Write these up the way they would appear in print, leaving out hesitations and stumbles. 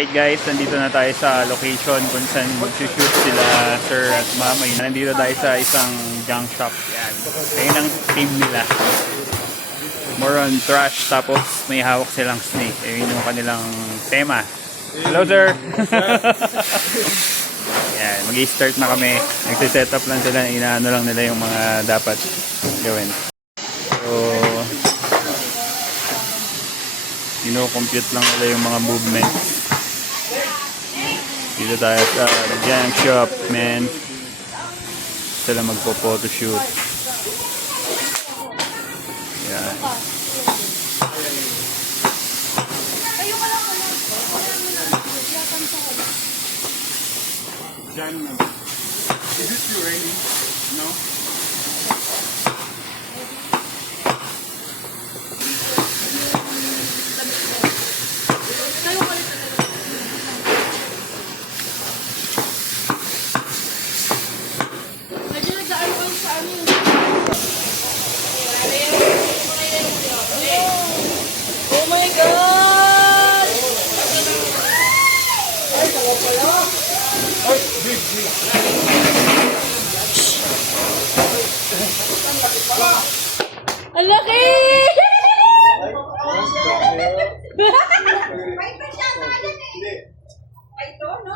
Alright guys, nandito na tayo sa location kung saan mag-shoot sila sir at mama. Nandito tayo sa isang junk shop. Yan. Kaya ng team nila. More on trash, tapos may hawak silang snake. Yun yung kanilang tema. Hello sir! Yan, mag-i-start na kami. Nagsiset up lang sila, inaano lang nila yung mga dapat gawin. So, compute lang nila yung mga movements. Dito tayo sa junk shop, man. Sila magpo-photoshoot. Yan. Is this you ready? No? Oh my God! Ang laki! Python siya, nakalyan eh. Python, no?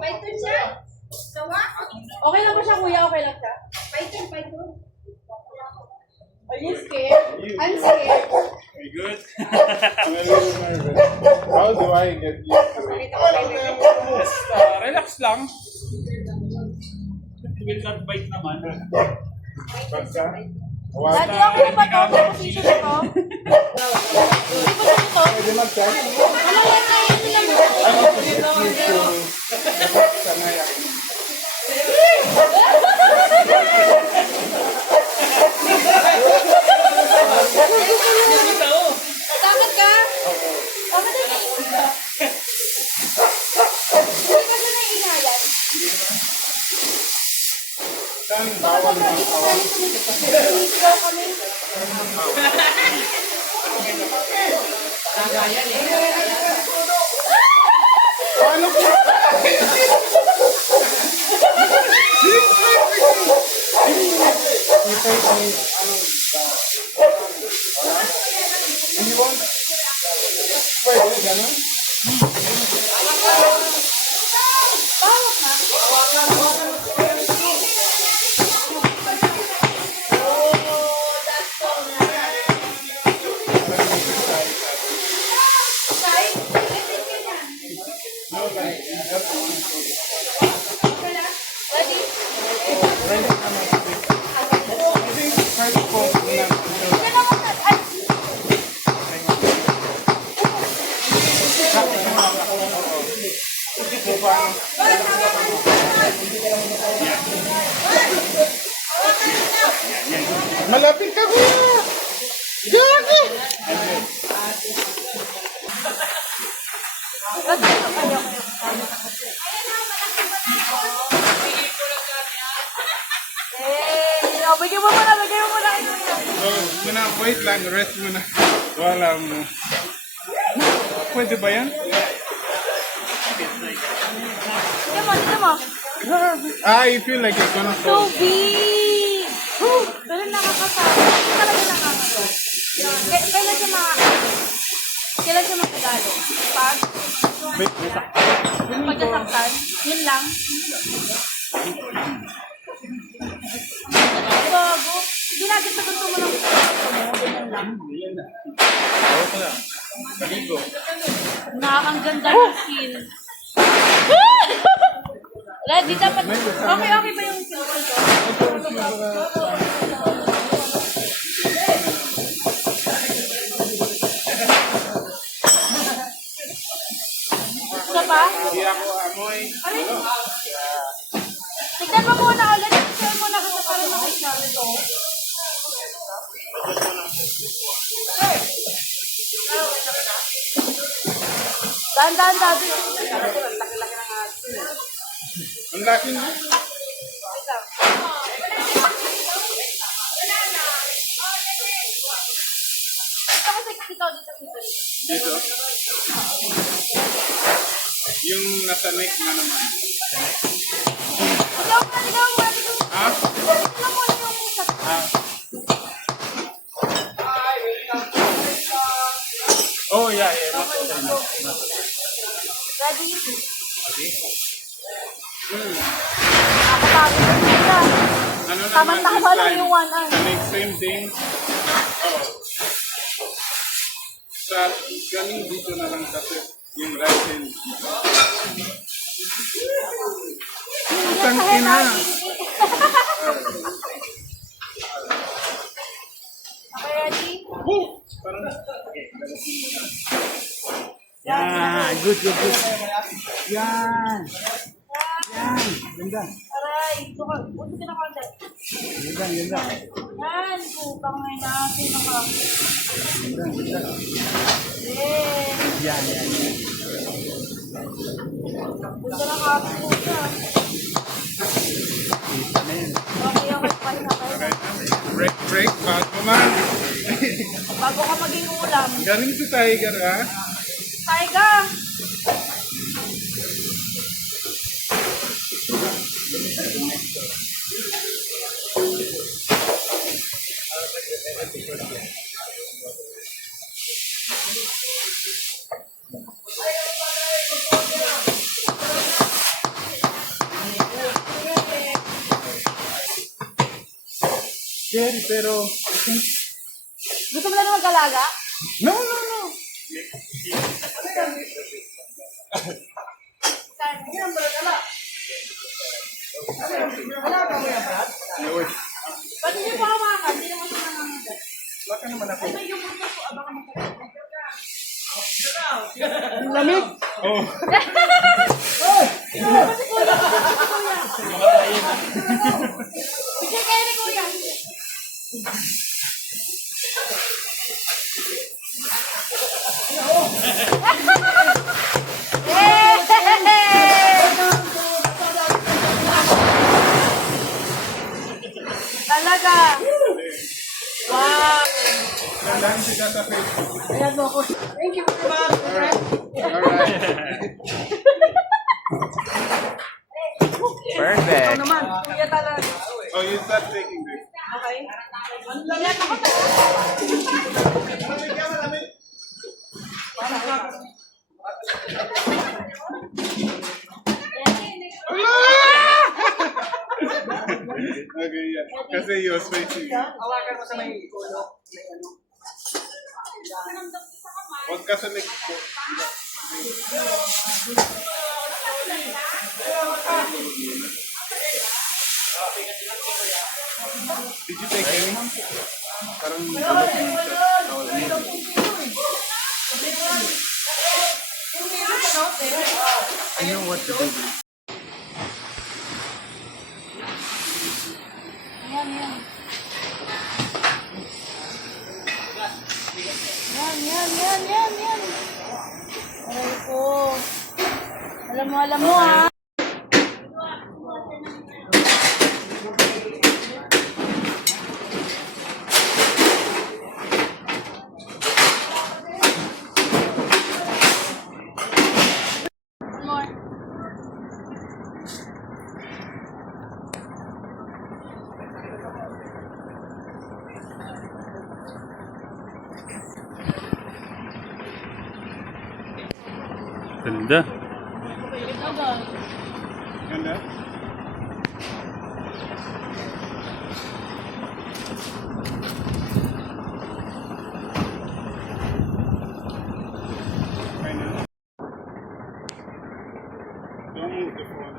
Python siya. Sawa? Okay lang ba siya, kuya? Okay lang siya? Python. Are you scared? I'm scared. Are you good? I'm a little nervous. How do I get used to it? Relax lang. It will not bite naman. Basta? Daddy, okay ba ito? May position ito? Hindi ba ito? Pwede mag-check? Ano yan na yun lang? Sanay ako. Takot ka? Bakit na naiingat? Hindi ka na naiingayan? Saan bawal na ako? Tumitigaw kami. Paano ko? Pwede, gano'n? Malapit ka, kuya! Jackie! Bigyan mo muna. Muna, wait lang, rest muna. Wala mo. Pwede ba yan? Tignan mo. I feel like it's gonna fall. So big! Pero nakakasama. Hindi talaga nakakasama. Kailan siya magkagalo? Pagkasaktan? Yun lang? Bago. Hindi natin sa gusto mo lang. Ganyan lang. Okay lang. Kaligo. Ang ganda ng skin. Ready, dapat. Okay ba yung skin ko? Isa pa? Hindi ako amoy. Tignan mo muna ulit. Share mo na kasi para makita ito. Dahan-dahan dati. Ang laki na. Ito kasi dito. Dito. Yung nasa neck na naman. Ikaw nga, ikaw nga. Ha? Ikaw mo na yung sa... Oh, yeah. Ready? Nakakapagod na sila. Ano naman Tama-tama this lang time? yung one arm. Sa next same thing. Oh. Sa galing dito na lang kasi yung right hand. Putang ina. Okay, ready? Woo! Parang Yan. Good. Yan. Ganda. Aray, uso ka na konti. Ganda. Yan, kupang may natin ako. Eh, Yan. punta na kapit mo siya. Okay, pahinga kayo. break, bago man. Bago ka maging ulam. Galing si Tiger, ha? Taiga! Jerry, pero... Gusto mo na naman mag-alaga? No. Ba't hindi pa hawakan? Hindi naman siya nangangagat. Baka naman ako. Ito yung bunso ko. Abang mag-alaga. Lamig! Oh. Kasi kuya. Picture kayo ni kuya. Talaga. Wow. Nandang sila sa Facebook. Ayan mo ako. Thank you very much. Alright. Perfect. Naman, kuya talaga. Oh, you start taking this. Okay. Ingat ako. Okay, yeah. Kasi you was facing. Hawakan mo sa may ulo. Huwag ka sa next po. Did you take any? Parang bulok yung shot. I know what to do. Yan. Yan. Aray ko. Alam mo ha. One more. Ganda. Ganda? Okay na. Don't move the phone.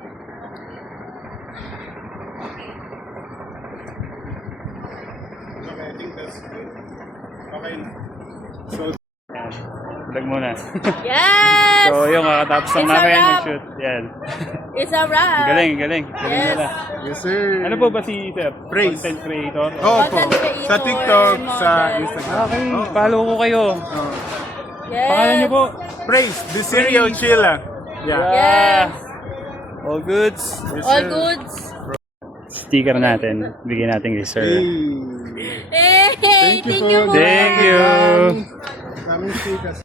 Okay, I think that's good. Okay na. So, Vlog muna. Yes! So, yung kakatapos lang It's a namin wrap. mag-shoot. Yan. It's a wrap. Galing Yes. nila. yes sir. Ano po ba si Sir? Praise. Content creator? Oo po. Content creator, Sa TikTok, sa model. Instagram. Okay, Oo. follow ko kayo. Oo. Yes. Pangalan niyo po? Praise, the serial chiller. Yeah. Yes. All goods. Yes, All sir. goods. Sticker natin. Bigyan natin kay Sir. Hey, thank you. for Thank you. Daming stickers.